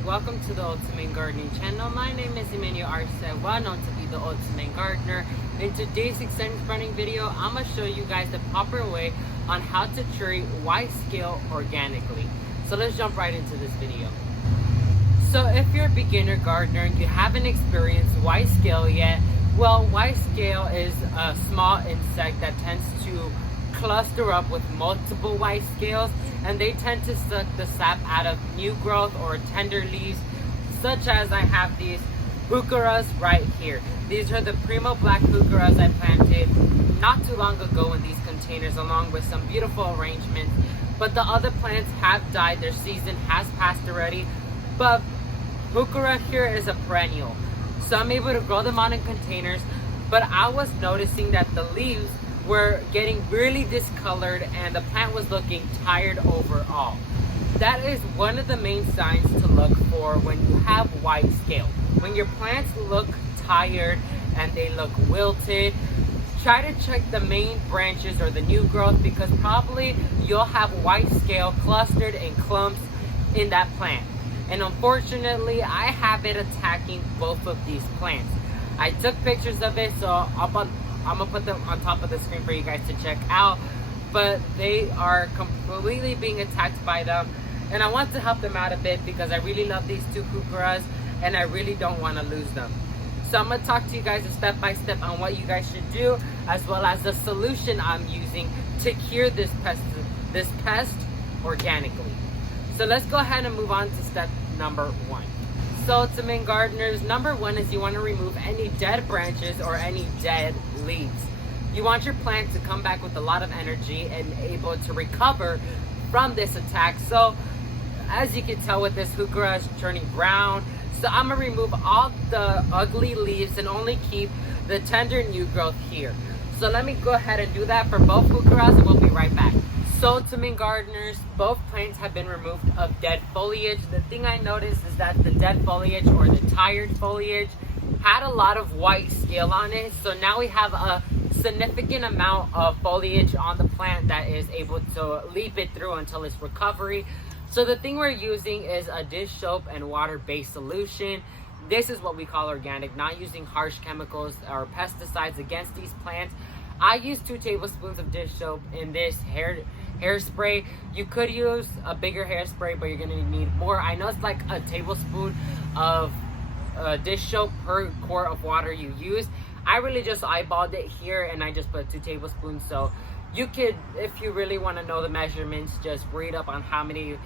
and welcome to the Ultimate Gardening channel. My name is Emmanuel Arce, known to be the Ultimate Gardener. In today's extended running video, I'm going to show you guys the proper way on how to treat white scale organically. So let's jump right into this video. So if you're a beginner gardener and you haven't experienced white scale yet, well, white scale is a small insect that tends to cluster up with multiple white scales, and they tend to suck the sap out of new growth or tender leaves, such as I have these heucheras right here. These are the primo black heucheras I planted not too long ago in these containers, along with some beautiful arrangements. But the other plants have died, their season has passed already. But heuchera here is a perennial, so I'm able to grow them on in containers. But I was noticing that the leaves were getting really discolored and the plant was looking tired overall. That is one of the main signs to look for when you have white scale. When your plants look tired and they look wilted, try to check the main branches or the new growth, because probably you'll have white scale clustered in clumps in that plant. And unfortunately, I have it attacking both of these plants. I took pictures of it, so I'm gonna put them on top of the screen for you guys to check out, but they are completely being attacked by them, and I want to help them out a bit because I really love these two heucheras and I really don't want to lose them. So I'm gonna talk to you guys step by step on what you guys should do, as well as the solution I'm using to cure this pest organically. So let's go ahead and move on to step number one. So to main gardeners, number one is you want to remove any dead branches or any dead leaves. You want your plant to come back with a lot of energy and able to recover from this attack. So as you can tell with this heuchera is turning brown, so I'm going to remove all the ugly leaves and only keep the tender new growth here. So let me go ahead and do that for both heucheras and we'll be right back. So to main gardeners, both plants have been removed of dead foliage. The thing I noticed is that the dead foliage or the tired foliage had a lot of white scale on it. So now we have a significant amount of foliage on the plant that is able to leap it through until its recovery. So the thing we're using is a dish soap and water-based solution. This is what we call organic, not using harsh chemicals or pesticides against these plants. I use 2 tablespoons of dish soap in this hairspray. You could use a bigger hairspray, but you're gonna need more. I know it's like a tablespoon of dish soap per quart of water you use. I really just eyeballed it here and I just put 2 tablespoons. So you could, if you really want to know the measurements, just read up on how many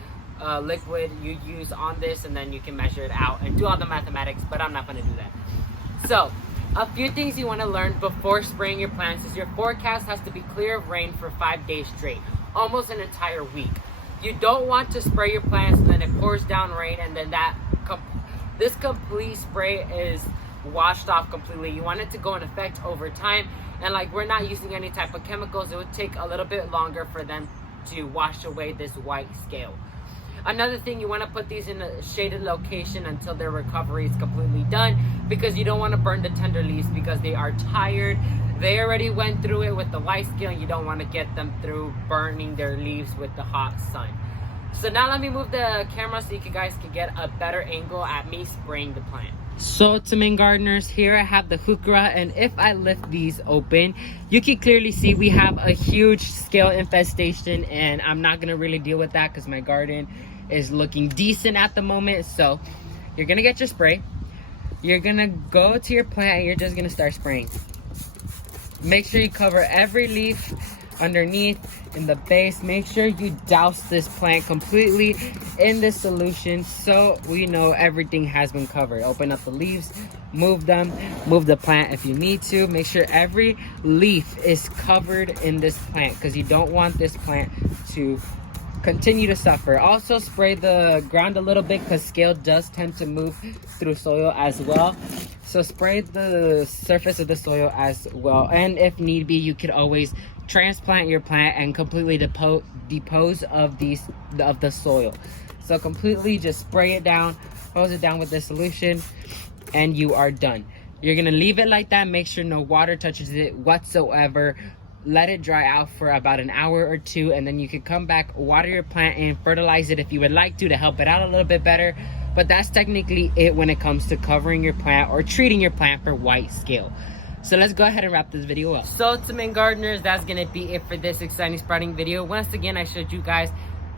liquid you use on this, and then you can measure it out and do all the mathematics, but I'm not going to do that. So a few things you want to learn before spraying your plants is your forecast has to be clear of rain for 5 days straight, almost an entire week. You don't want to spray your plants and then it pours down rain and then this complete spray is washed off completely. You want it to go in effect over time, and like we're not using any type of chemicals, it would take a little bit longer for them to wash away this white scale. Another thing, you want to put these in a shaded location until their recovery is completely done, because you don't want to burn the tender leaves because they are tired. They already went through it with the white scale, and you don't want to get them through burning their leaves with the hot sun. So now let me move the camera so you guys can get a better angle at me spraying the plant. So to main gardeners, here I have the heuchera, and if I lift these open, you can clearly see we have a huge scale infestation, and I'm not going to really deal with that because my garden is looking decent at the moment. So you're going to get your spray. You're going to go to your plant and you're just going to start spraying. Make sure you cover every leaf underneath, in the base. Make sure you douse this plant completely in this solution so we know everything has been covered. Open up the leaves, move them, move the plant if you need to. Make sure every leaf is covered in this plant because you don't want this plant to continue to suffer. Also spray the ground a little bit because scale does tend to move through soil as well. So spray the surface of the soil as well. And if need be, you could always transplant your plant and completely dispose of the soil. So completely just spray it down, hose it down with the solution, and you are done. You're gonna leave it like that. Make sure no water touches it whatsoever. Let it dry out for about an hour or two, and then you can come back, water your plant and fertilize it if you would like to help it out a little bit better. But that's technically it when it comes to covering your plant or treating your plant for white scale. So let's go ahead and wrap this video up. So to main gardeners, that's gonna be it for this exciting sprouting video. Once again, I showed you guys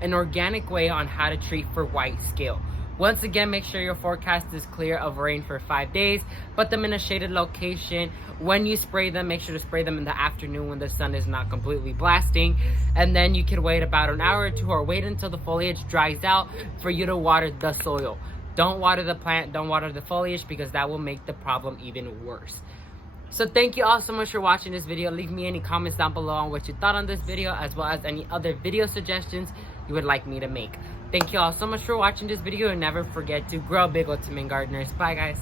an organic way on how to treat for white scale. Once again, make sure your forecast is clear of rain for 5 days. Put them in a shaded location. When you spray them, make sure to spray them in the afternoon when the sun is not completely blasting. And then you can wait about an hour or two, or wait until the foliage dries out for you to water the soil. Don't water the plant, don't water the foliage, because that will make the problem even worse. So thank you all so much for watching this video. Leave me any comments down below on what you thought on this video, as well as any other video suggestions you would like me to make. Thank you all so much for watching this video, and never forget to grow big, ultimate gardeners. Bye guys.